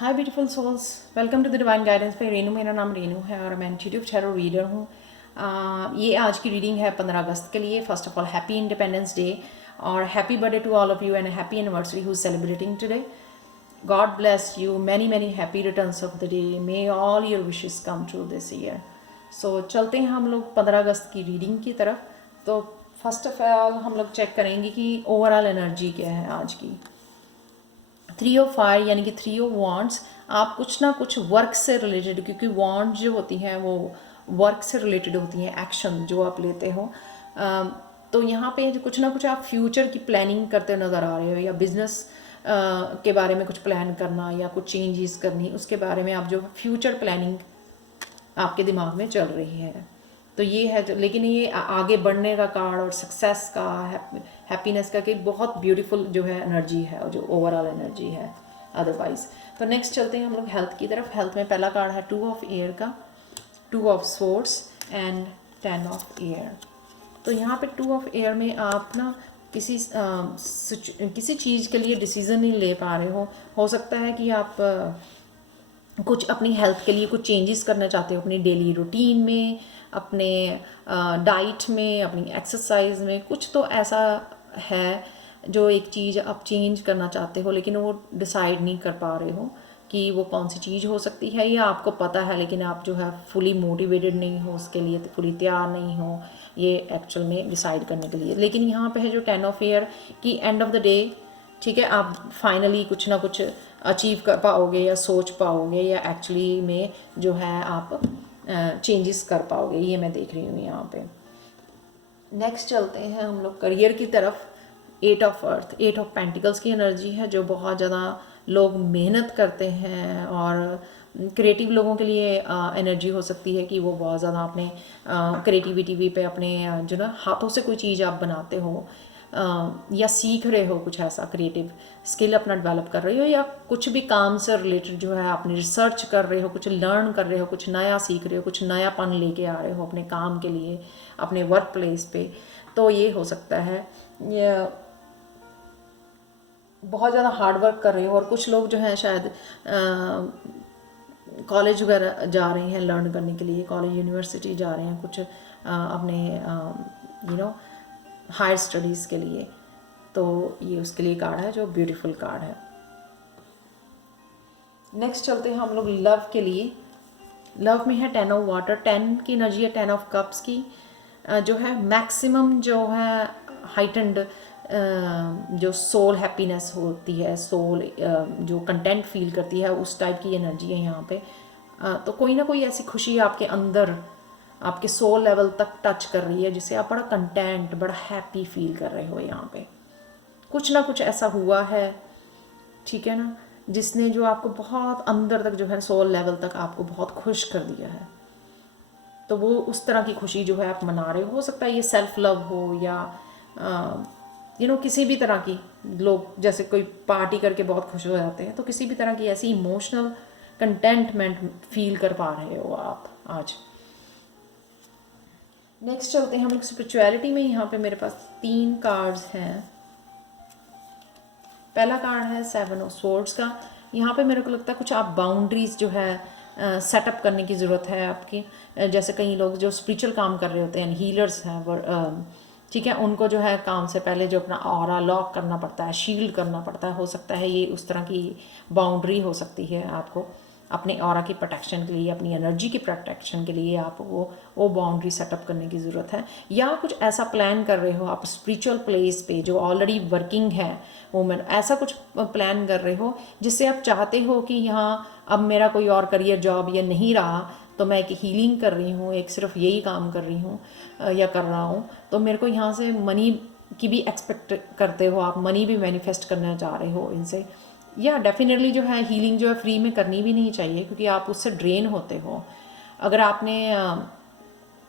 Hi beautiful souls, welcome to the divine guidance पे। रेनू, मेरा नाम रेनू है और मैं इंट्यूटिव टैरो रीडर हूँ। ये आज की रीडिंग है 15 अगस्त के लिए। First of all happy independence day और happy birthday to all of you and happy anniversary who is celebrating today. God bless you, many many happy returns of the day, may all your wishes come true this year. So चलते हैं हम लोग 15 अगस्त की reading की तरफ। तो first of all हम लोग चेक करेंगे कि ओवरऑल एनर्जी क्या है आज की। 3 ऑफ फायर यानी कि 3 ऑफ वॉन्ड्स, आप कुछ ना कुछ वर्क से रिलेटेड, क्योंकि वॉन्ड जो होती हैं वो वर्क से रिलेटेड होती हैं, एक्शन जो आप लेते हो। तो यहाँ पे कुछ ना कुछ आप फ्यूचर की प्लानिंग करते नज़र आ रहे हो, या बिजनेस के बारे में कुछ प्लान करना या कुछ चेंजेस करनी, उसके बारे में आप जो फ्यूचर प्लानिंग आपके दिमाग में चल रही है। तो ये है, लेकिन ये आगे बढ़ने का कार्ड और सक्सेस का, हैप्पीनेस का, कि बहुत ब्यूटीफुल जो है एनर्जी है और जो ओवरऑल एनर्जी है अदरवाइज। तो नेक्स्ट चलते हैं हम लोग हेल्थ की तरफ। हेल्थ में पहला कार्ड है 2 ऑफ एयर का, 2 of swords and 10 of air. तो यहाँ पे 2 ऑफ एयर में आप ना किसी चीज़ के लिए डिसीज़न नहीं ले पा रहे हो सकता है कि आप कुछ अपनी हेल्थ के लिए कुछ चेंजेस करना चाहते हो, अपनी डेली रूटीन में, अपने डाइट में, अपनी एक्सरसाइज में। कुछ तो ऐसा है जो एक चीज़ आप चेंज करना चाहते हो, लेकिन वो डिसाइड नहीं कर पा रहे हो कि वो कौन सी चीज़ हो सकती है, या आपको पता है लेकिन आप जो है फुली मोटिवेटेड नहीं हो उसके लिए, फुली तैयार नहीं हो ये एक्चुअल में डिसाइड करने के लिए। लेकिन यहाँ पे है जो 10 ऑफ एयर की एंड ऑफ द डे, ठीक है, आप फाइनली कुछ ना कुछ अचीव कर पाओगे या सोच पाओगे, या एक्चुअली में जो है आप चेंजेस कर पाओगे, ये मैं देख रही हूँ यहाँ पे। नेक्स्ट चलते हैं हम लोग करियर की तरफ। 8 ऑफ अर्थ, 8 ऑफ पेंटिकल्स की एनर्जी है, जो बहुत ज़्यादा लोग मेहनत करते हैं, और क्रिएटिव लोगों के लिए एनर्जी हो सकती है कि वो बहुत ज़्यादा अपने क्रिएटिविटी पे अपने जो ना हाथों से कोई चीज़ आप बनाते हो, या सीख रहे हो कुछ ऐसा क्रिएटिव स्किल अपना डेवलप कर रहे हो, या कुछ भी काम से रिलेटेड जो है अपनी रिसर्च कर रहे हो, कुछ लर्न कर रहे हो, कुछ नया सीख रहे हो, कुछ नयापन लेके आ रहे हो अपने काम के लिए, अपने वर्क प्लेस पे। तो ये हो सकता है ये बहुत ज़्यादा हार्ड वर्क कर रहे हो। और कुछ लोग जो हैं शायद कॉलेज वगैरह जा रहे हैं लर्न करने के लिए, कॉलेज यूनिवर्सिटी जा रहे हैं कुछ अपने हायर स्टडीज़ के लिए। तो ये उसके लिए कार्ड है जो ब्यूटीफुल कार्ड है। नेक्स्ट चलते हैं हम लोग लव के लिए। लव में है 10 ऑफ वाटर, 10 की एनर्जी है 10 ऑफ कप्स की, जो है मैक्सिमम जो है हाइटेंड जो सोल हैप्पीनेस होती है, सोल जो कंटेंट फील करती है, उस टाइप की एनर्जी है यहाँ पे। तो कोई ना कोई ऐसी खुशी आपके अंदर, आपके सोल लेवल तक टच कर रही है, जिससे आप बड़ा कंटेंट, बड़ा हैप्पी फील कर रहे हो। यहाँ पे कुछ ना कुछ ऐसा हुआ है, ठीक है ना, जिसने जो आपको बहुत अंदर तक जो है सोल लेवल तक आपको बहुत खुश कर दिया है। तो वो उस तरह की खुशी जो है आप मना रहे हो सकता है ये सेल्फ लव हो, या किसी भी तरह की, लोग जैसे कोई पार्टी करके बहुत खुश हो जाते हैं, तो किसी भी तरह की ऐसी इमोशनल कंटेंटमेंट फील कर पा रहे हो आप आज। नेक्स्ट चलते हैं हम लोग स्पिरिचुअलिटी में। यहाँ पे मेरे पास 3 कार्ड्स हैं। पहला कार्ड है 7 ऑफ स्वॉर्ड्स का। यहाँ पे मेरे को लगता है कुछ आप बाउंड्रीज जो है सेटअप करने की ज़रूरत है आपकी। जैसे कई लोग जो स्पिरिचुअल काम कर रहे होते हैं, हीलर्स हैं, ठीक है, उनको जो है काम से पहले जो अपना ऑरा लॉक करना पड़ता है, शील्ड करना पड़ता है। हो सकता है ये उस तरह की बाउंड्री हो सकती है आपको अपने ऑरा की प्रोटेक्शन के लिए, अपनी एनर्जी की प्रोटेक्शन के लिए आप वो बाउंड्री सेटअप करने की ज़रूरत है। या कुछ ऐसा प्लान कर रहे हो आप स्पिरिचुअल प्लेस पे जो ऑलरेडी वर्किंग है वूमेन, ऐसा कुछ प्लान कर रहे हो जिससे आप चाहते हो कि यहाँ अब मेरा कोई और करियर जॉब या नहीं रहा, तो मैं एक हीलिंग कर रही हूँ, एक सिर्फ यही काम कर रही हूँ या कर रहा हूँ, तो मेरे को यहाँ से मनी की भी एक्सपेक्ट करते हो आप, मनी भी मैनिफेस्ट करना चाह रहे हो इनसे। या डेफिनेटली जो है हीलिंग जो है फ्री में करनी भी नहीं चाहिए, क्योंकि आप उससे ड्रेन होते हो। अगर आपने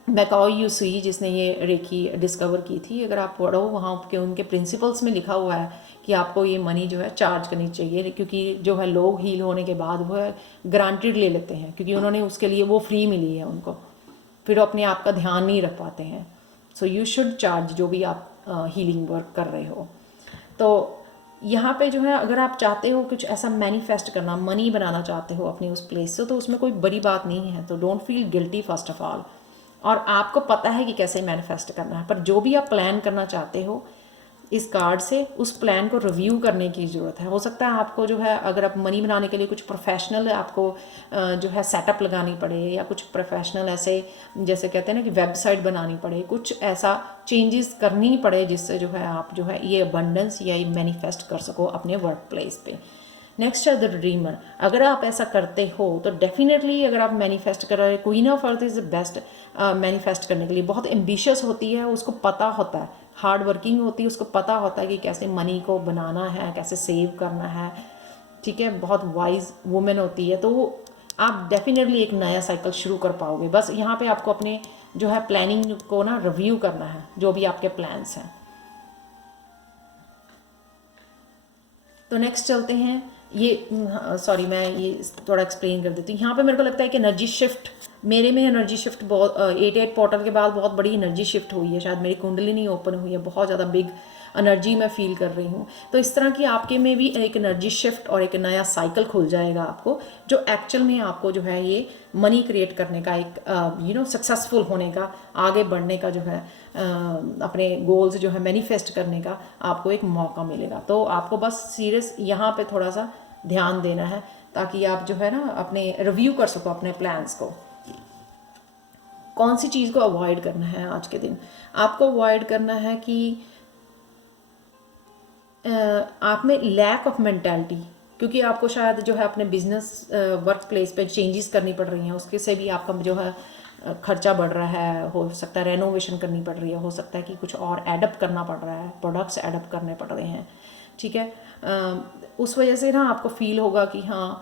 मैकाओ यूसुई जिसने ये रेकी डिस्कवर की थी, अगर आप पढ़ो वहाँ के उनके प्रिंसिपल्स में लिखा हुआ है कि आपको ये मनी जो है चार्ज करनी चाहिए, क्योंकि जो है लोग हील होने के बाद वो है ग्रांटेड ले लेते हैं, क्योंकि उन्होंने उसके लिए वो फ्री मिली है उनको, फिर अपने आप का ध्यान नहीं रख पाते हैं। सो यू शुड चार्ज जो भी आप हीलिंग वर्क कर रहे हो। तो यहाँ पे जो है अगर आप चाहते हो कुछ ऐसा मैनिफेस्ट करना, मनी बनाना चाहते हो अपनी उस प्लेस से, तो उसमें कोई बड़ी बात नहीं है, तो don't feel guilty first of all. और आपको पता है कि कैसे मैनिफेस्ट करना है, पर जो भी आप प्लान करना चाहते हो इस कार्ड से, उस प्लान को रिव्यू करने की ज़रूरत है। हो सकता है आपको जो है, अगर आप मनी बनाने के लिए कुछ प्रोफेशनल आपको जो है सेटअप लगानी पड़े, या कुछ प्रोफेशनल ऐसे जैसे कहते हैं ना कि वेबसाइट बनानी पड़े, कुछ ऐसा चेंजेस करनी पड़े जिससे जो है आप जो है ये अबंडेंस या ये मैनिफेस्ट कर सको अपने वर्क प्लेस पे। नेक्स्ट है द ड्रीमर। अगर आप ऐसा करते हो तो डेफिनेटली अगर आप मैनिफेस्ट कर रहे हो, queen of earth is the best manifest करने के लिए। बहुत एम्बिशियस होती है, उसको पता होता है, हार्ड वर्किंग होती है, उसको पता होता है कि कैसे मनी को बनाना है, कैसे सेव करना है, ठीक है। बहुत वाइज वुमेन होती है, तो आप डेफिनेटली एक नया साइकिल शुरू कर पाओगे। बस यहाँ पे आपको अपने जो है प्लानिंग को ना रिव्यू करना है, जो भी आपके प्लान्स हैं। तो नेक्स्ट चलते हैं, ये सॉरी मैं ये थोड़ा एक्सप्लेन कर देती हूँ। यहाँ पे मेरे को लगता है कि एनर्जी शिफ्ट, मेरे में एनर्जी शिफ्ट बहुत 8 पोर्टल के बाद बहुत बड़ी एनर्जी शिफ्ट हुई है, शायद मेरी कुंडली नहीं ओपन हुई है, बहुत ज़्यादा बिग एनर्जी मैं फील कर रही हूँ। तो इस तरह की आपके में भी एक एनर्जी शिफ्ट और एक नया साइकिल खुल जाएगा आपको, जो एक्चुअल में आपको जो है ये मनी क्रिएट करने का, एक सक्सेसफुल होने का, आगे बढ़ने का, जो है अपने गोल्स जो है मैनिफेस्ट करने का आपको एक मौका मिलेगा। तो आपको बस सीरियस यहाँ पे थोड़ा सा ध्यान देना है, ताकि आप जो है ना अपने रिव्यू कर सको अपने प्लान्स को। कौन सी चीज़ को अवॉइड करना है आज के दिन? आपको अवॉइड करना है कि आप में लैक ऑफ मेंटालिटी, क्योंकि आपको शायद जो है अपने बिजनेस वर्क प्लेस पे चेंजेस करनी पड़ रही हैं, उसके से भी आपका जो है खर्चा बढ़ रहा है, हो सकता है रेनोवेशन करनी पड़ रही है, हो सकता है कि कुछ और एडप्ट करना पड़ रहा है, प्रोडक्ट्स एडप्ट करने पड़ रहे हैं, ठीक है। उस वजह से ना आपको फील होगा कि हाँ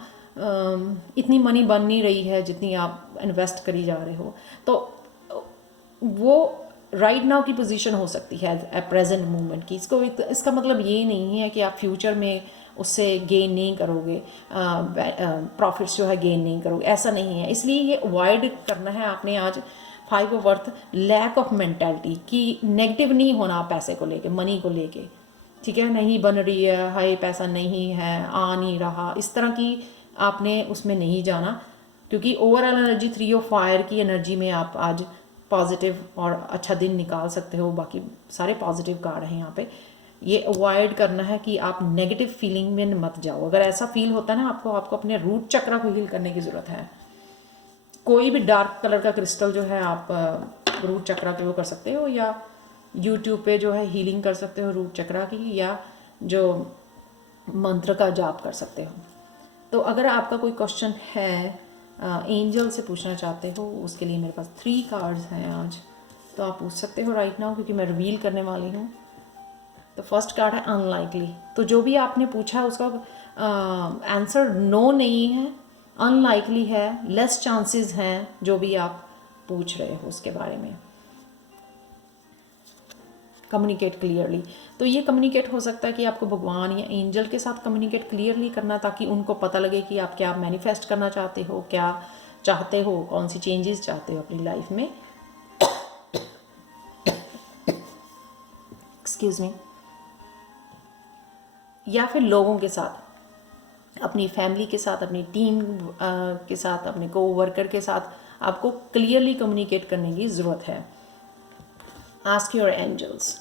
इतनी मनी बन नहीं रही है जितनी आप इन्वेस्ट करी जा रहे हो। तो वो राइट नाउ की पोजीशन हो सकती है प्रेजेंट मूवमेंट की। इसका मतलब ये नहीं है कि आप फ्यूचर में उससे गेन नहीं करोगे, प्रॉफिट्स जो है गेन नहीं करोगे, ऐसा नहीं है। इसलिए ये अवॉइड करना है आपने आज 5 of earth, lack of mentality कि नेगेटिव नहीं होना पैसे को लेके, मनी को लेके, ठीक है। नहीं बन रही है, हाय पैसा नहीं है, आ नहीं रहा, इस तरह की आपने उसमें नहीं जाना, क्योंकि ओवरऑल एनर्जी 3 ऑफ फायर की एनर्जी में आप आज पॉजिटिव और अच्छा दिन निकाल सकते हो। बाकी सारे पॉजिटिव कार्ड हैं यहाँ पे। ये अवॉइड करना है कि आप नेगेटिव फीलिंग में मत जाओ। अगर ऐसा फील होता है ना आपको अपने रूट चक्रा को हील करने की ज़रूरत है। कोई भी डार्क कलर का क्रिस्टल जो है आप रूट चक्रा पे वो कर सकते हो, या यूट्यूब पे जो है हीलिंग कर सकते हो रूट चक्रा की, या जो मंत्र का जाप कर सकते हो। तो अगर आपका कोई क्वेश्चन है एंजल से पूछना चाहते हो, उसके लिए मेरे पास 3 कार्ड्स हैं आज, तो आप पूछ सकते हो राइट नाउ, क्योंकि मैं रिवील करने वाली हूँ। तो फर्स्ट कार्ड है अनलाइकली। तो जो भी आपने पूछा उसका आंसर नो नहीं है, अनलाइकली है, लेस चांसेस हैं जो भी आप पूछ रहे हो उसके बारे में। कम्युनिकेट क्लियरली, तो ये कम्युनिकेट हो सकता है कि आपको भगवान या एंजल के साथ कम्युनिकेट क्लियरली करना, ताकि उनको पता लगे कि आप क्या मैनिफेस्ट करना चाहते हो, क्या चाहते हो, कौन सी चेंजेस चाहते हो अपनी लाइफ में। Excuse me. या फिर लोगों के साथ, अपनी फैमिली के साथ, अपनी टीम के साथ, अपने को वर्कर के साथ आपको क्लियरली कम्युनिकेट करने की ज़रूरत है। Ask your angels.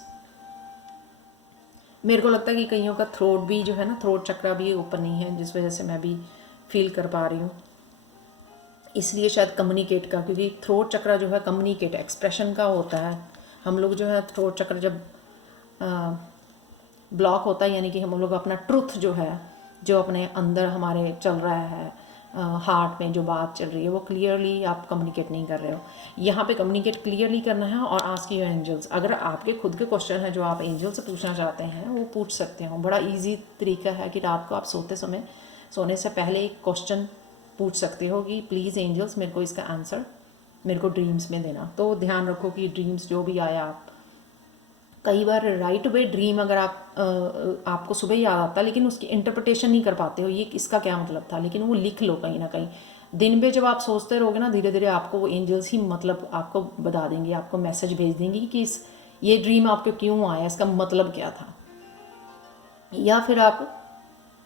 मेरे को लगता है कि कईयों का थ्रोट भी जो है ना, थ्रोट चक्रा भी ओपन नहीं है, जिस वजह से मैं भी फील कर पा रही हूँ। इसलिए शायद कम्युनिकेट का, क्योंकि थ्रोट चक्रा जो है कम्युनिकेट एक्सप्रेशन का होता है। हम लोग जो है थ्रोट चक्र जब ब्लॉक होता है, यानी कि हम लोग अपना ट्रुथ जो है, जो अपने अंदर हमारे चल रहा है, हार्ट में जो बात चल रही है, वो क्लियरली आप कम्युनिकेट नहीं कर रहे हो। यहाँ पे कम्युनिकेट क्लियरली करना है। और आस्क योर एंजल्स, अगर आपके खुद के क्वेश्चन है जो आप एंजल से पूछना चाहते हैं, वो पूछ सकते हो। बड़ा इजी तरीका है कि रात को आप सोने से पहले एक क्वेश्चन पूछ सकते हो कि प्लीज़ एंजल्स मेरे को इसका आंसर मेरे को ड्रीम्स में देना। तो ध्यान रखो कि ड्रीम्स जो भी आया, आप कई बार राइट वे ड्रीम अगर आपको सुबह याद आता है, लेकिन उसकी इंटरप्रिटेशन नहीं कर पाते हो, ये इसका क्या मतलब था, लेकिन वो लिख लो कहीं ना कहीं। दिन में जब आप सोचते रहोगे ना, धीरे धीरे आपको वो एंजल्स ही मतलब आपको बता देंगे, आपको मैसेज भेज देंगे कि ये ड्रीम आपको क्यों आया, इसका मतलब क्या था। या फिर आप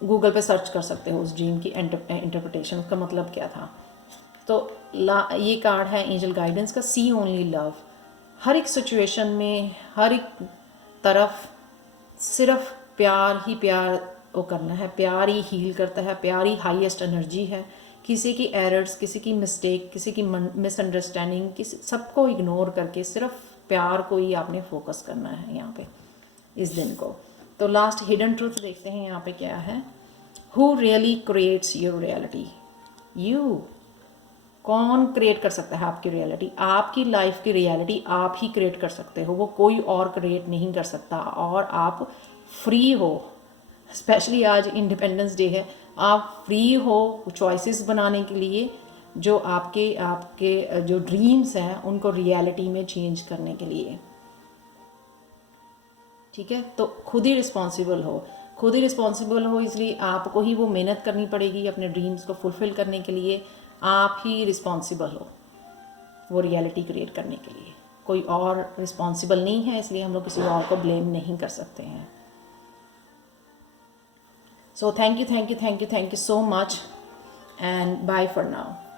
गूगल पे सर्च कर सकते हो उस ड्रीम की इंटरप्रिटेशन, उसका मतलब क्या था। तो ये कार्ड है एंजल गाइडेंस का, सी ओनली लव। हर एक सिचुएशन में, हर एक तरफ सिर्फ प्यार ही प्यार वो करना है, प्यार ही हील करता है, प्यार ही हाईएस्ट एनर्जी है। किसी की एरर्स, किसी की मिस्टेक, किसी की मिसअंडरस्टैंडिंग, किसी सबको इग्नोर करके सिर्फ प्यार को ही आपने फोकस करना है यहाँ पे इस दिन को। तो लास्ट हिडन ट्रूथ देखते हैं यहाँ पे क्या है। Who really creates your reality? You. कौन क्रिएट कर सकता है आपकी रियलिटी? आपकी लाइफ की रियलिटी आप ही क्रिएट कर सकते हो, वो कोई और क्रिएट नहीं कर सकता। और आप फ्री हो, स्पेशली आज इंडिपेंडेंस डे है, आप फ्री हो चॉइसेस बनाने के लिए, जो आपके आपके जो ड्रीम्स हैं उनको रियलिटी में चेंज करने के लिए। ठीक है, तो खुद ही रिस्पॉन्सिबल हो, खुद ही रिस्पॉन्सिबल हो, इसलिए आपको ही वो मेहनत करनी पड़ेगी अपने ड्रीम्स को फुलफ़िल करने के लिए। आप ही रिस्पॉन्सिबल हो वो रियलिटी क्रिएट करने के लिए, कोई और रिस्पॉन्सिबल नहीं है, इसलिए हम लोग किसी और को ब्लेम नहीं कर सकते हैं। So thank you, thank you, thank you, thank you so much and bye for now.